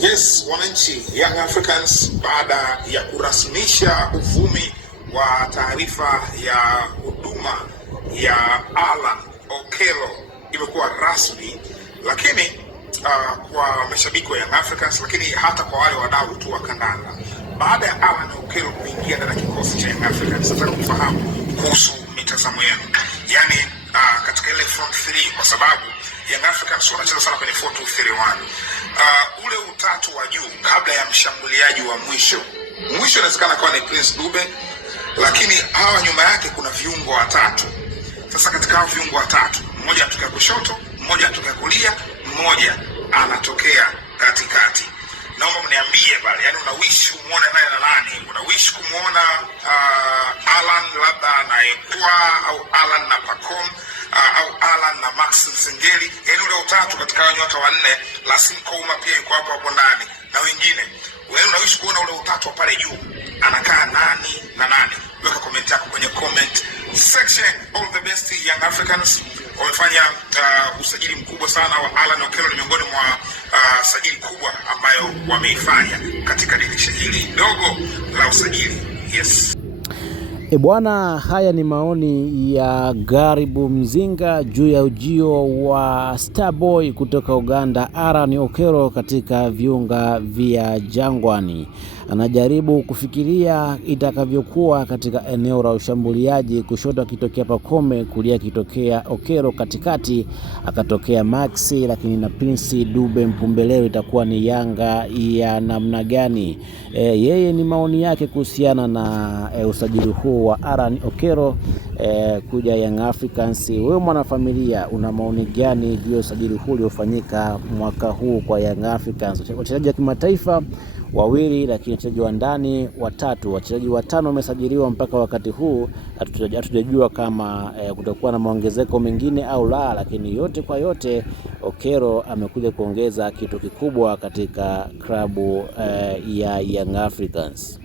Yes, wananchi Young Africans, baada ya kurasmisha uvumi wa taarifa ya huduma ya Alan Okello imekuwa rasmi, lakini kwa mashabiki wa Young Africans, lakini hata kwa wale wadau tu wa kandanda, baada ya Alan Okello kuingia ndani ya kikosi cha Young Africans, nataka kufahamu kuhusu mitazamo yenu, yani katika ile front 3, kwa sababu Young Africans wanacheza sana kwenye 4-2-3-1. Ule utatu wa juu kabla ya mshambuliaji wa mwisho inawezekana kuwa ni Prince Dube, lakini hawa nyuma yake kuna viungo watatu. Sasa katika hao viungo watatu, mmoja anatokea kushoto, mmoja anatokea kulia, mmoja anatokea katikati. Naomba mniambie pale, yani unawishi kumuona nani na nani? Unawishi kumuona Alan labda na Ekwa, au Alan na Pacome, au Alan na Max Nzengeli, yani ule utatu katika wale watu wanne, Lassine Kouma pia yuko hapo ndani na wengine. Wewe unawishi kuona ule utatu pale juu anakaa nani na nani? Weka comment yako kwenye comment section. All the best Young Africans. Wamefanya usajili mkubwa sana wa Alan Okello, ni miongoni mwa sajili kubwa ambayo wameifanya katika dirisha hili dogo la usajili. Yes. Bwana, haya ni maoni ya Garibu Mzinga juu ya ujio wa Starboy kutoka Uganda, Alan Okello katika viunga vya Jangwani. Anajaribu kufikiria itakavyokuwa katika eneo la ushambuliaji, kushoto akitokea Pacome, kulia akitokea Okello, katikati akatokea Maxi, lakini na Prince Dube Mpumbelelo itakuwa ni Yanga ya namna gani? Yeye ni maoni yake kuhusiana na usajili huu wa Alan Okello kuja Young Africans. Wewe mwanafamilia, una maoni gani juu ya usajili huu uliofanyika mwaka huu kwa Young Africans? Wachezaji wa kimataifa wawili, lakini wachezaji wa ndani watatu. Wachezaji watano wamesajiliwa mpaka wakati huu. Hatujajua kama kutakuwa na maongezeko mengine au la, lakini yote kwa yote Okello amekuja kuongeza kitu kikubwa katika klabu ya Young Africans.